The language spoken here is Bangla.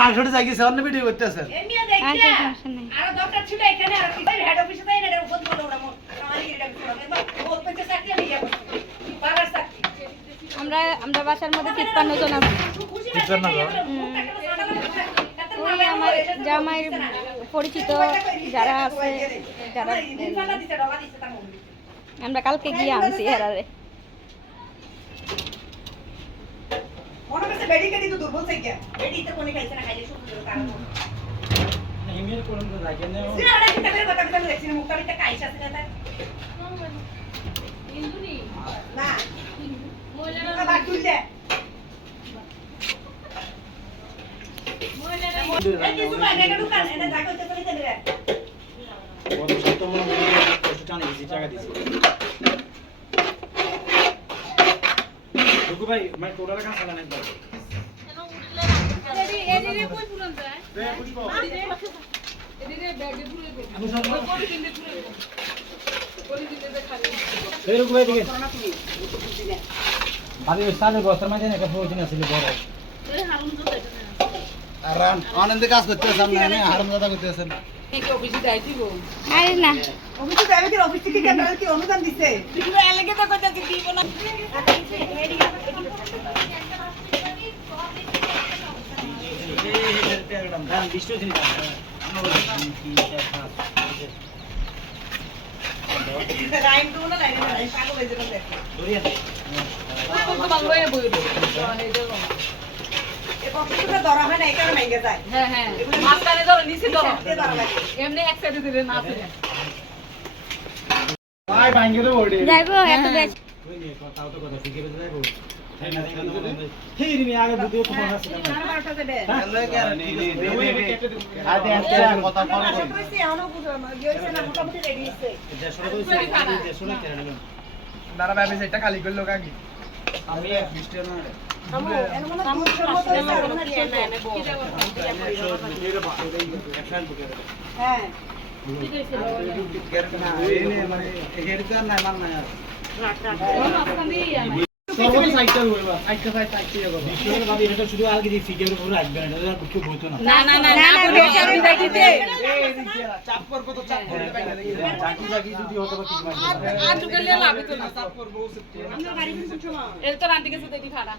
মাংসটা যাই গেছে অন্য ভিডিও করতেছেন আর দরকার ছিল এখানে আর হেড অফিসে তাই না এটা উপর বলে ওরা আমার এটা বহুত পঞ্চাশ চাকরি আমি ইয়া করছি বাবার চাকরি আমরা বাসার মধ্যে 53 জন আছি। ওই আমার জামাইয়ের পরিচিত যারা আছে যারা আমরা কালকে গিয়ে আনছি হেরারে। মনে করছে বেডি কেডি তো দুর্বল থেকে বেডি তো কোনে খাইছে না খাইলে শুধু কারণ ইমেল করুন তো লাগে না সিনা ওরা কি তাদের কথা কথা দেখছিস মুখটা বিতে কাইছে আছে না ইন্দুনি না মোলা না তুই দে মোলা এই কিছু বাইরে গেল কান এটা জায়গা হতে চলে যাবে কত শত মনে করে কষ্ট টানে বেশি টাকা দিছি দুকু ভাই মানে টোটাল কাজ চালান একবার এদিকে কই পুরন যায় এদিকে ব্যাগে পুরো দেব কোটি কিনতে পুরো কোটি কিনতে খালি এই দুকু ভাই দিকে আরে সালে বছর মাঝে একটা প্রয়োজন ছিল বড় এই হারুন তো দেখে না আর আনন্দে কাজ করতেছেন সামনে হারাম দাদা করতেছেন কি অফিসে যাইতি গো আরে না অফিসে যাবে কি অফিস থেকে ক্যামেরা কি অনুদান দিছে তুই এলাকে তো কইতা কি দিব না দান বিষ্ণু ছিল রাইম তো না লাইনে না পাগল হয়ে যাবে দেখো দরিয়া তো বাংলায় বই এই দেখো এই অফিসে ধরা হয় না এখানে মাইঙ্গে যায় হ্যাঁ হ্যাঁ মাঝখানে ধরো নিচে ধরো এ ধরা লাগে এমনি এক সাইডে দিলে না আছে ভাই ভাঙ্গে তো ওড়ে যাইবো এত বেশ ওই নিয়ে কথাও তো কথা শিখে বেঁচে যাইবো হেই নি আগে বুঝিও তো মনে আছে না 12টা দেবে আদে আচ্ছা কথা ফলো আশা করি করি এখনো বুঝো গিয়েছে না মোটামুটি রেডি হইছে দেশরে কইছে দেশরে কেন দিলাম দাঁড়া ভাবি সেটা খালি করলো কাকি আমি মিষ্টি না রে আমু এর মনে দুধের মতো হইছে আর মনে হচ্ছে হ্যাঁ মানে হেরটা না মান না মাঝখানে সর্বদি সাইকেল হইবা সাইকেল সাইকেল যাবো বিশ্বরে ভাবি এটা শুধু আগে দি ফিগার উপরে আসবে না এটা বুকে বইতো না না না না না বলে আমি যাইতে চাপ করবো তো চাপ করতে পারি না চাকরি জাগি যদি হতো বা ঠিক না আর ঢুকালে লাভ হতো না চাপ করবো আমরা গাড়ি কিন্তু চলো এর তো রান্তি গেছে দেখি খাড়া